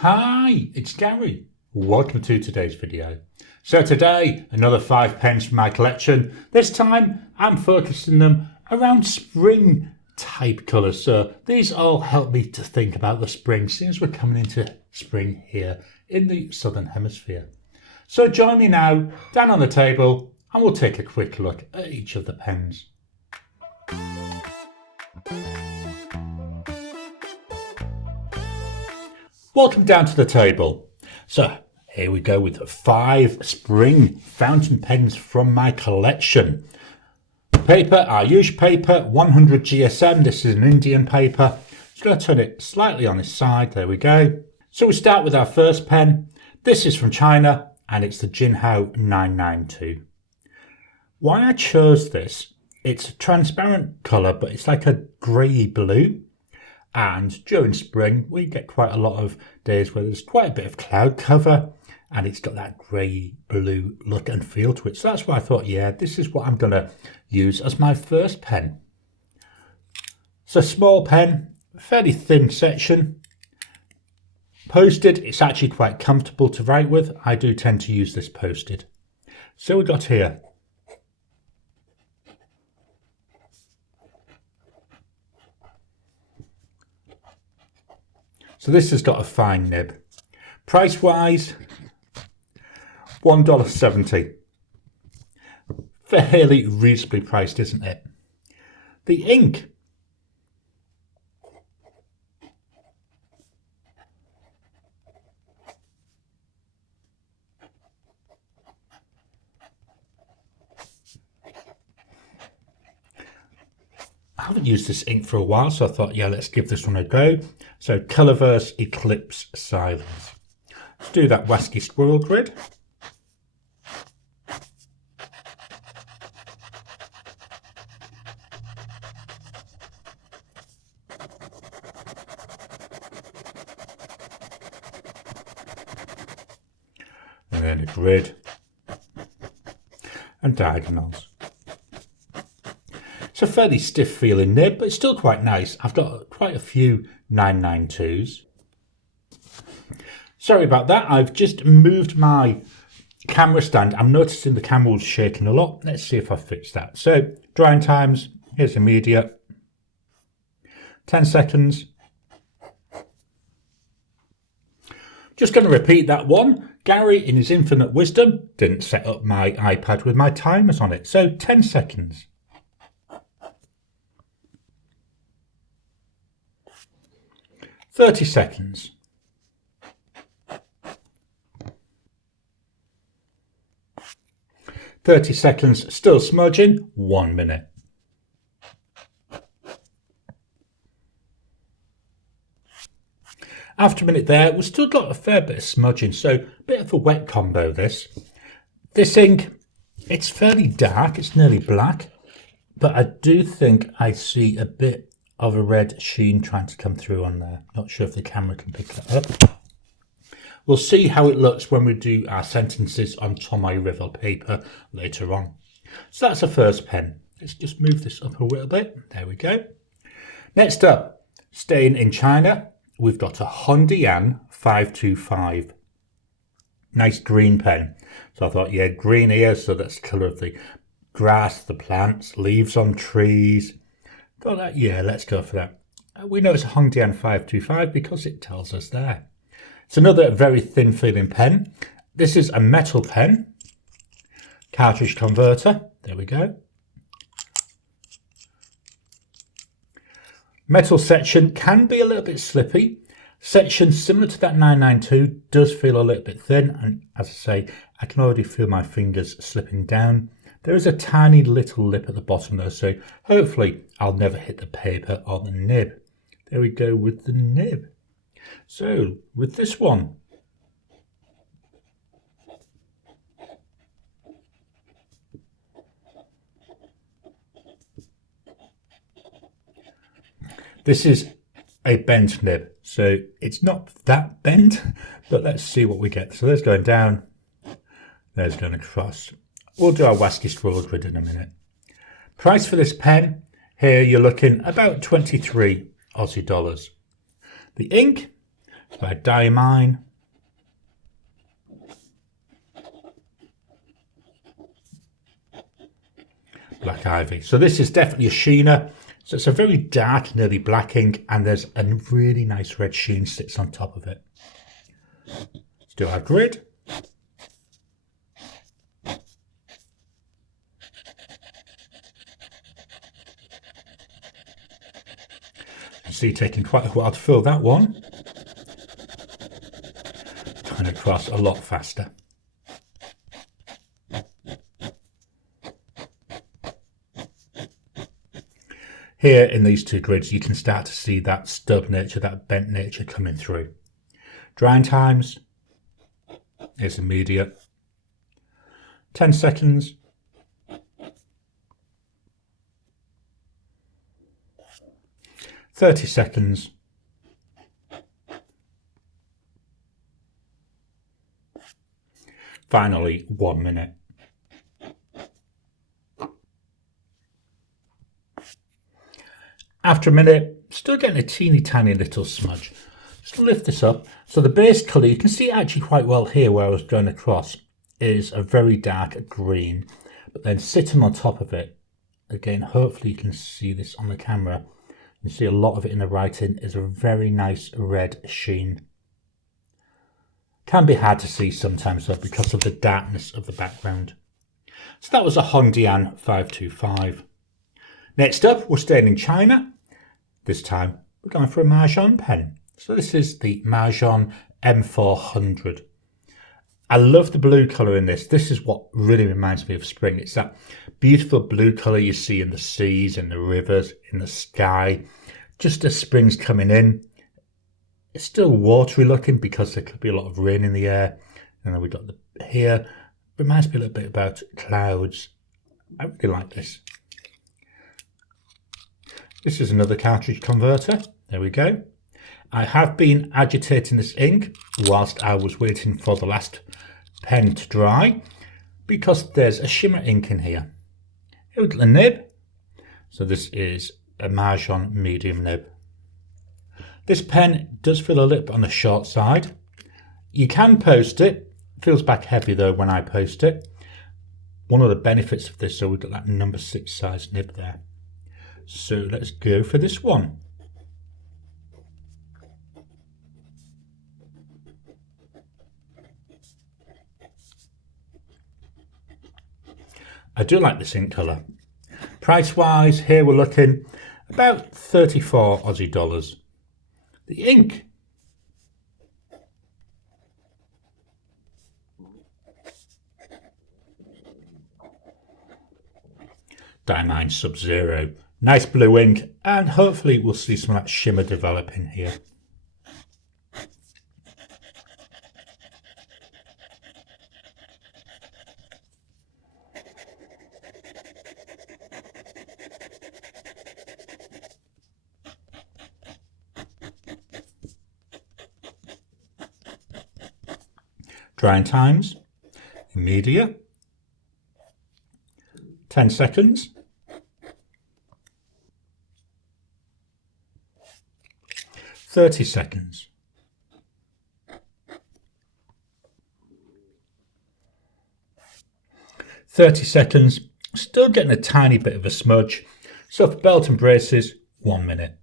Hi, it's Gary. Welcome to today's video. So today, another 5 pens from my collection. This time, I'm focusing them around spring type colours. So these all help me to think about the spring since we're coming into spring here in the Southern Hemisphere. So join me now down on the table and we'll take a quick look at each of the pens. Welcome down to the table. So here we go with 5 spring fountain pens from my collection. Paper, I use paper 100 GSM. This is an Indian paper. Just going to turn it slightly on its side. There we go. So we start with our first pen. This is from China and it's the Jinhao 992. Why I chose this, it's a transparent colour, but it's like a grey blue. And during spring, we get quite a lot of days where there's quite a bit of cloud cover and it's got that grey blue look and feel to it. So that's why I thought, yeah, this is what I'm going to use as my first pen. It's a small pen, fairly thin section. Posted, it's actually quite comfortable to write with. I do tend to use this posted. So we got here. So this has got a fine nib. Price wise, $1.70. Fairly reasonably priced, isn't it? The ink. I haven't used this ink for a while, so I thought, yeah, let's give this one a go. So Colorverse Eclipse Silence. Let's do that wasky squirrel grid. And then a grid and diagonals. It's a fairly stiff feeling nib, but it's still quite nice. I've got quite a few 992s. Sorry about that, I've just moved my camera stand. I'm noticing the camera was shaking a lot. Let's see if I fix that. So, drying times, here's immediate. 10 seconds. Just going to repeat that one. Gary, in his infinite wisdom, didn't set up my iPad with my timers on it. So, 10 seconds. 30 seconds. 30 seconds, still smudging, 1 minute. After a minute there, we've still got a fair bit of smudging, so a bit of a wet combo this. This ink, it's fairly dark, it's nearly black, but I do think I see a bit of a red sheen trying to come through on there. Not sure if the camera can pick that up. We'll see how it looks when we do our sentences on Tomoe River paper later on. So that's the first pen. Let's just move this up a little bit. There we go. Next up, staying in China, we've got a HongDian 525. Nice green pen. So I thought, yeah, green here, so that's the colour of the grass, the plants, leaves on trees. Got that? Yeah, let's go for that. We know it's a HongDian 525 because it tells us there. It's another very thin feeling pen. This is a metal pen. Cartridge converter. There we go. Metal section can be a little bit slippy. Section similar to that 992 does feel a little bit thin. And as I say, I can already feel my fingers slipping down. There is a tiny little lip at the bottom though, so hopefully I'll never hit the paper or the nib. There we go with the nib. So with this one, this is a bent nib, so it's not that bent, but let's see what we get. So there's going down, there's going across. We'll do our wasky squirrel grid in a minute. Price for this pen, here you're looking about 23 Aussie dollars. The ink, It's by Diamine. Black Ivy. So this is definitely a sheener. So it's a very dark, nearly black ink, and there's a really nice red sheen sits on top of it. Let's do our grid. You see, taking quite a while to fill that one. Going across a lot faster. Here in these two grids, you can start to see that stub nature, that bent nature coming through. Drying times is immediate. 10 seconds. "30 seconds. Finally, 1 minute. After a minute, still getting a teeny tiny little smudge. Just lift this up. So the base colour, you can see actually quite well here where I was going across, is a very dark green. But then sitting on top of it, again, hopefully you can see this on the camera. You see a lot of it in the writing is a very nice red sheen. Can be hard to see sometimes though because of the darkness of the background. So that was a HongDian 525. Next up, we're staying in China. This time, we're going for a Majohn pen. So this is the Majohn M400. I love the blue colour in this. This is what really reminds me of spring. It's that beautiful blue colour you see in the seas, in the rivers, in the sky. Just as spring's coming in. It's still watery looking because there could be a lot of rain in the air. And then we've got here. Reminds me a little bit about clouds. I really like this. This is another cartridge converter. There we go. I have been agitating this ink whilst I was waiting for the last pen to dry because there's a shimmer ink in here. Here we've got the nib. So this is a Majohn medium nib. This pen does feel a little bit on the short side. You can post it. It feels back heavy though when I post it. One of the benefits of this, so we've got that number 6 size nib there. So let's go for this one. I do like this ink colour. Price wise, here we're looking about 34 Aussie dollars. The ink. Diamine Subzero. Nice blue ink, and hopefully we'll see some of that shimmer developing here. Drying times, immediate. 10 seconds. 30 seconds. 30 seconds, still getting a tiny bit of a smudge. So for belt and braces, 1 minute.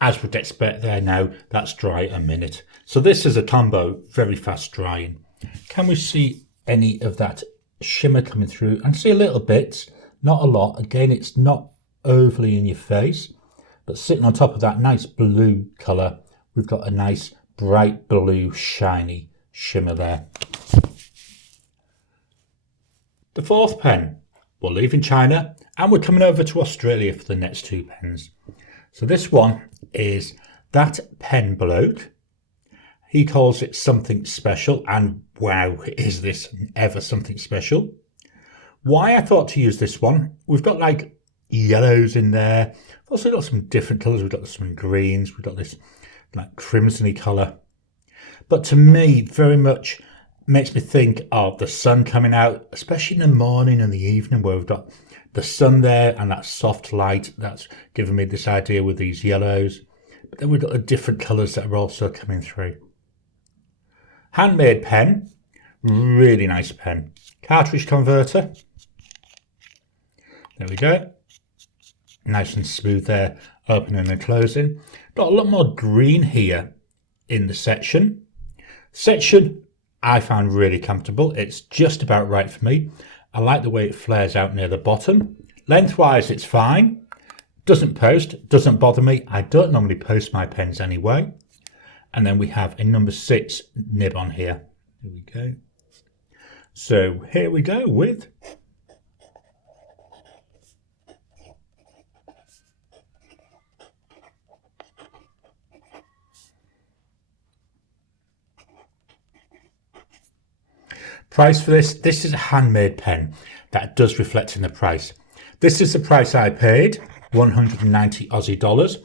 As we'd expect there now, that's dry a minute. So this is a combo, very fast drying. Can we see any of that shimmer coming through? And see a little bit. Not a lot. Again, it's not overly in your face, but sitting on top of that nice blue colour, we've got a nice bright blue shiny shimmer there. The fourth pen, we're leaving China and we're coming over to Australia for the next two pens. So this one is that pen Bloke. He calls it something special, and wow, is this ever something special. Why I thought to use this one, we've got like yellows in there. We've also got some different colours. We've got some greens. We've got this like crimsony colour. But to me, very much makes me think of the sun coming out, especially in the morning and the evening where we've got the sun there and that soft light, that's giving me this idea with these yellows. But then we've got the different colours that are also coming through. Handmade pen, really nice pen. Cartridge converter. There we go. Nice and smooth there, opening and closing. Got a lot more green here in the section. Section I find really comfortable. It's just about right for me. I like the way it flares out near the bottom. Lengthwise it's fine. Doesn't post, doesn't bother me. I don't normally post my pens anyway. And then we have a number 6 nib on here. Here we go. So here we go with price for this. This is a handmade pen. That does reflect in the price. This is the price I paid, 190 Aussie dollars.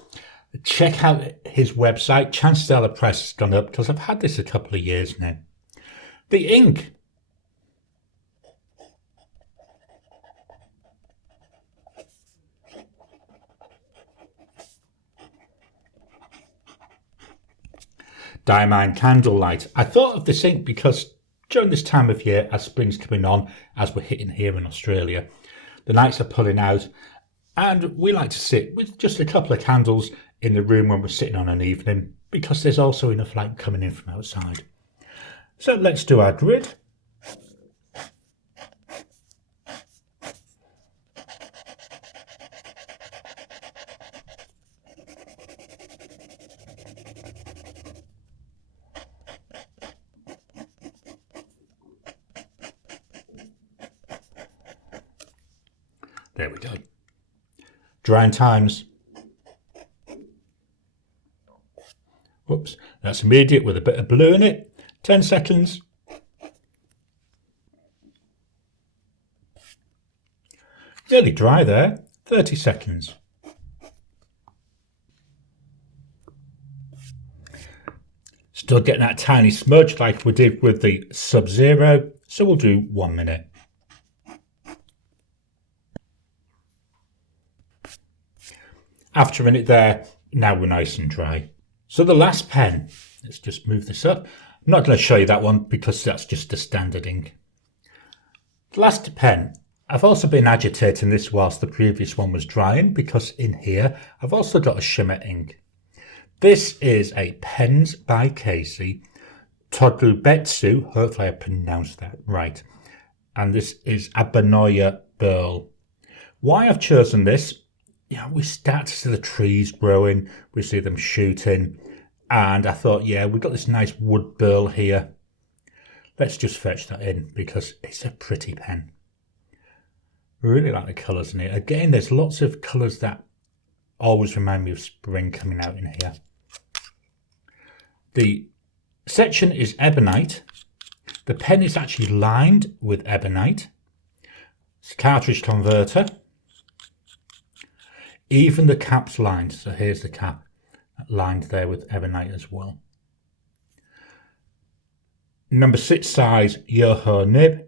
Check out his website. Chances are the price has gone up because I've had this a couple of years now. The ink. Diamine Candlelight. I thought of this ink because during this time of year, as spring's coming on, as we're hitting here in Australia, the nights are pulling out, and we like to sit with just a couple of candles in the room when we're sitting on an evening, because there's also enough light coming in from outside. So let's do our grid. There we go. Drying times. Whoops, that's immediate with a bit of blue in it. 10 seconds. Really dry there. 30 seconds. Still getting that tiny smudge like we did with the Subzero, so we'll do 1 minute. After a minute there, now we're nice and dry. So the last pen, let's just move this up. I'm not going to show you that one because that's just a standard ink. The last pen, I've also been agitating this whilst the previous one was drying because in here I've also got a shimmer ink. This is a Pens by Casey Tokubetsu, hopefully I pronounced that right. And this is Abanoya Burl. Why I've chosen this, we start to see the trees growing, we see them shooting, and I thought, yeah, we've got this nice wood burl here. Let's just fetch that in because it's a pretty pen. I really like the colours in it. Again, there's lots of colours that always remind me of spring coming out in here. The section is ebonite. The pen is actually lined with ebonite. It's a cartridge converter. Even the cap's lined, so here's the cap lined there with ebonite as well. Number 6 size Yoho nib.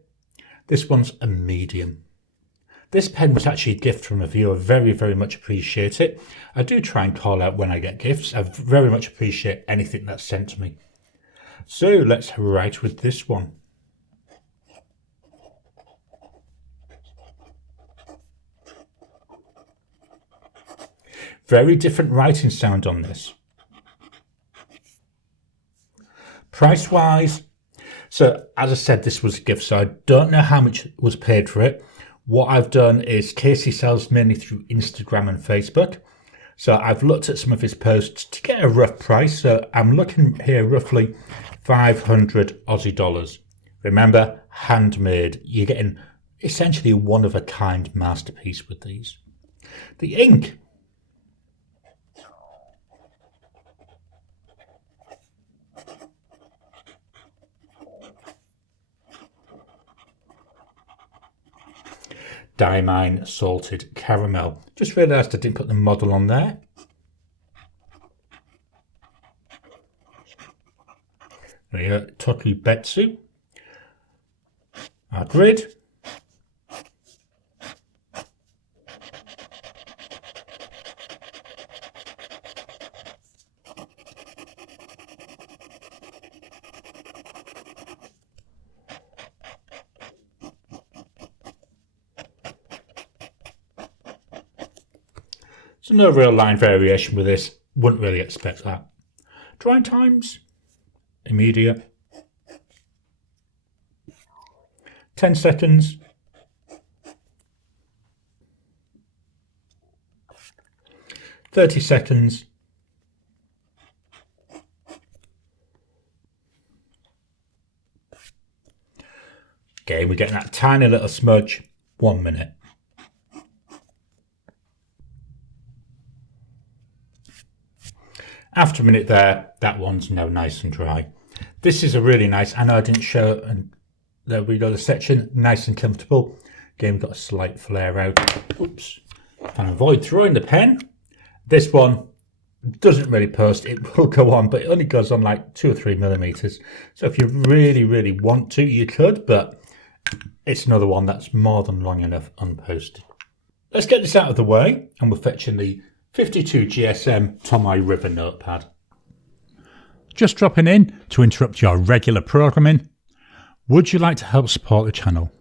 This one's a medium. This pen was actually a gift from a viewer. Very, very much appreciate it. I do try and call out when I get gifts. I very much appreciate anything that's sent to me. So let's write with this one. Very different writing sound on this. Price wise, so as I said, this was a gift, so I don't know how much was paid for it. What I've done is Casey sells mainly through Instagram and Facebook. So I've looked at some of his posts to get a rough price. So I'm looking here roughly 500 Aussie dollars. Remember, handmade. You're getting essentially a one-of-a-kind masterpiece with these. The ink. Diamine Salted Caramel. Just realised I didn't put the model on there. There you go, Tokubetsu. Our grid. So no real line variation with this. Wouldn't really expect that. Drying times, immediate. 10 seconds. 30 seconds. Again, we're getting that tiny little smudge. 1 minute. After a minute there, that one's now nice and dry. This is a really nice, I know I didn't show, and there we go, the section, nice and comfortable. Again, we've got a slight flare out. Oops. Trying to avoid throwing the pen. This one doesn't really post, it will go on, but it only goes on like 2 or 3 millimeters. So if you really, really want to, you could, but it's another one that's more than long enough unposted. Let's get this out of the way, and we're fetching the 52 GSM Tomoe River notepad. Just dropping in to interrupt your regular programming. Would you like to help support the channel?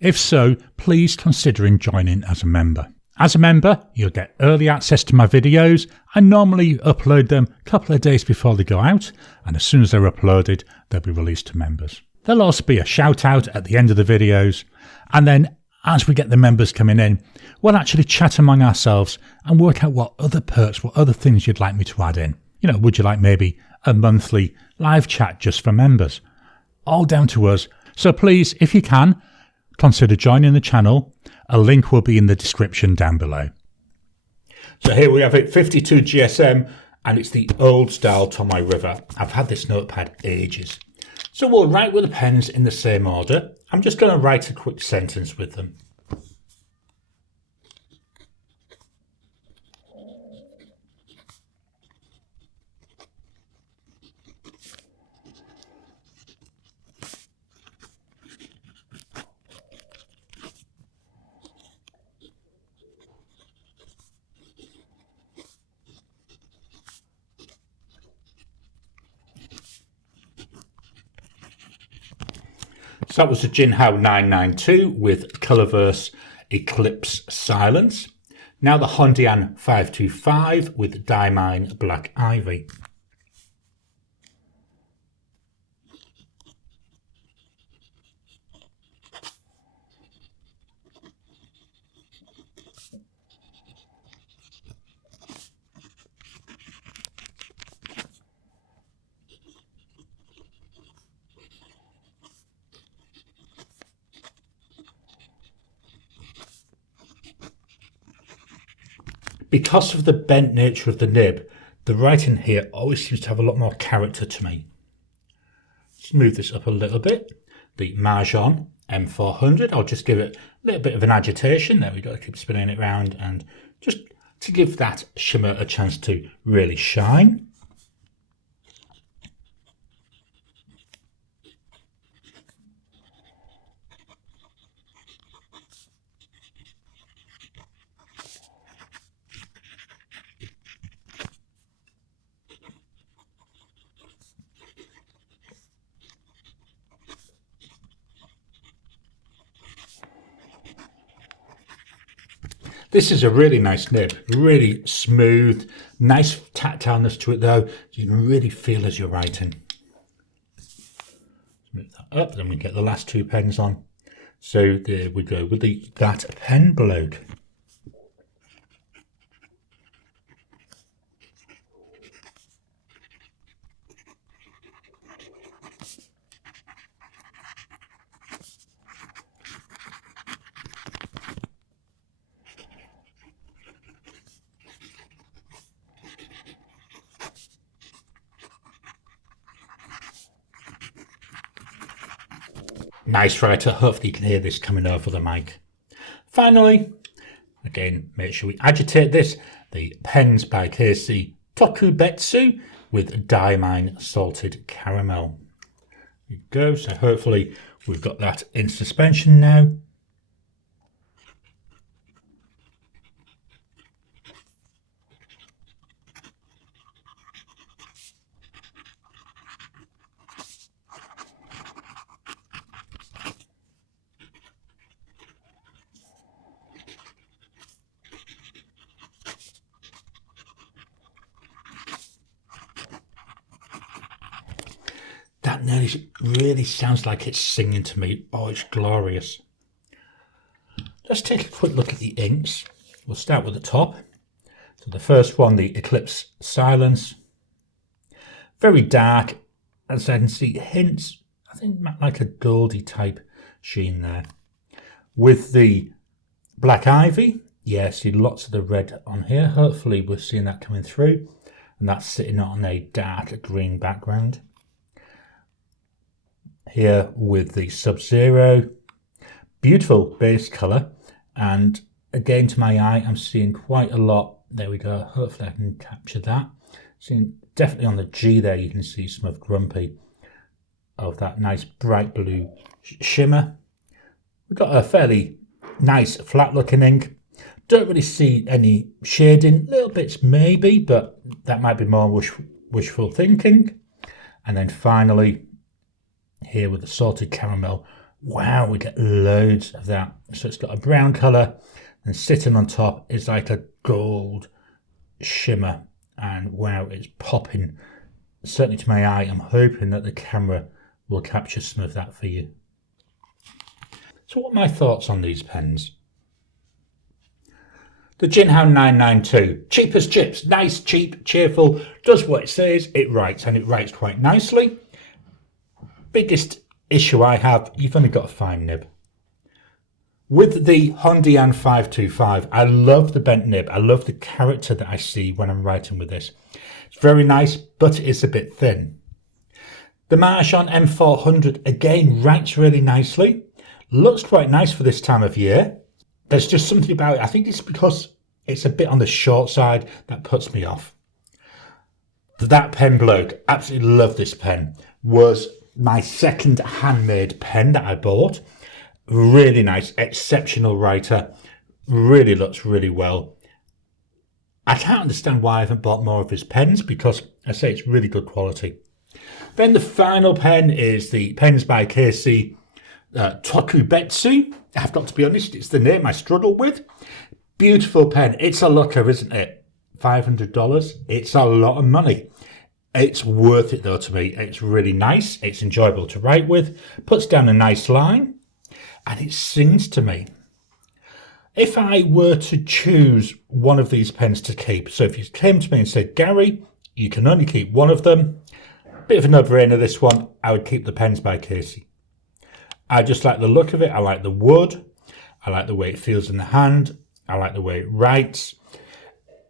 If so, please consider joining as a member. As a member, you'll get early access to my videos. I normally upload them a couple of days before they go out, and as soon as they're uploaded, they'll be released to members. There'll also be a shout out at the end of the videos, and then as we get the members coming in, we'll actually chat among ourselves and work out what other perks, what other things you'd like me to add in. You know, would you like maybe a monthly live chat just for members? All down to us. So please, if you can, consider joining the channel. A link will be in the description down below. So here we have it, 52 GSM, and it's the old style Tomoe River. I've had this notepad ages. So we'll write with the pens in the same order. I'm just going to write a quick sentence with them. So that was the Jinhao 992 with Colorverse Eclipse Silence. Now the HongDian 525 with Diamine Black Ivy. Because of the bent nature of the nib, the writing here always seems to have a lot more character to me. Let's move this up a little bit. The Majohn M400, I'll just give it a little bit of an agitation. There we go, keep spinning it around, and just to give that shimmer a chance to really shine. This is a really nice nib, really smooth, nice tactileness to it though. You can really feel as you're writing. Move that up, then we get the last 2 pens on. So there we go with that pen, Bloke. Nice writer, hopefully you can hear this coming over the mic. Finally, again, make sure we agitate this. The pens by KC Tokubetsu with Diamine Salted Caramel. There you go, so hopefully we've got that in suspension now. nearly really sounds like it's singing to me. Oh, it's glorious. Let's take a quick look at the inks. We'll start with the top. So the first one, the Eclipse Silence. Very dark, as I can see hints, I think like a goldy type sheen there. With the Black Ivy, yeah, see lots of the red on here. Hopefully we're seeing that coming through. And that's sitting on a dark green background. Here with the Subzero, beautiful base colour, and again to my eye I'm seeing quite a lot. There we go, hopefully I can capture that. Seeing definitely on the G there you can see some of Grumpy of that nice bright blue shimmer. We've got a fairly nice flat looking ink. Don't really see any shading, little bits maybe, but that might be more wishful thinking. And then finally here with the salted caramel, wow, we get loads of that. So it's got a brown colour, and sitting on top is like a gold shimmer, and wow, it's popping. Certainly to my eye. I'm hoping that the camera will capture some of that for you. So what are my thoughts on these pens? The Jinhao 992, cheap as chips, nice, cheap, cheerful, does what it says, it writes, and it writes quite nicely. Biggest issue I have, you've only got a fine nib. With the HongDian 525, I love the bent nib. I love the character that I see when I'm writing with this. It's very nice, but it's a bit thin. The Majohn M400 again writes really nicely. Looks quite nice for this time of year. There's just something about it. I think it's because it's a bit on the short side that puts me off. That pen Bloke, absolutely love this pen. Was my second handmade pen that I bought. Really nice, exceptional writer. Really looks really well. I can't understand why I haven't bought more of his pens because I say it's really good quality. Then the final pen is the Pens by KC Tokubetsu. I've got to be honest, it's the name I struggle with. Beautiful pen. It's a looker, isn't it? $500. It's a lot of money. It's worth it though to me. It's really nice. It's enjoyable to write with. Puts down a nice line. And it sings to me. If I were to choose one of these pens to keep, so if you came to me and said, Gary, you can only keep one of them, bit of a no-brainer this one, I would keep the Pens by Casey. I just like the look of it. I like the wood. I like the way it feels in the hand. I like the way it writes.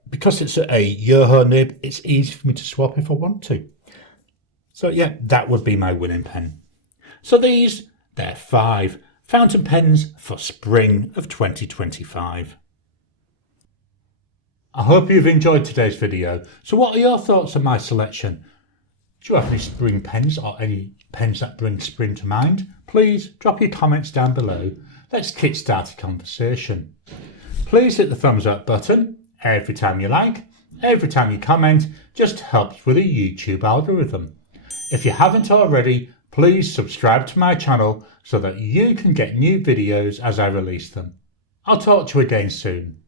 Because it's a Yoho nib, it's easy for me to swap if I want to. So yeah, that would be my winning pen. So these, they're 5 fountain pens for spring of 2025. I hope you've enjoyed today's video. So what are your thoughts on my selection? Do you have any spring pens or any pens that bring spring to mind? Please drop your comments down below. Let's kickstart a conversation. Please hit the thumbs up button every time you like, every time you comment, just helps with the YouTube algorithm. If you haven't already, please subscribe to my channel so that you can get new videos as I release them. I'll talk to you again soon.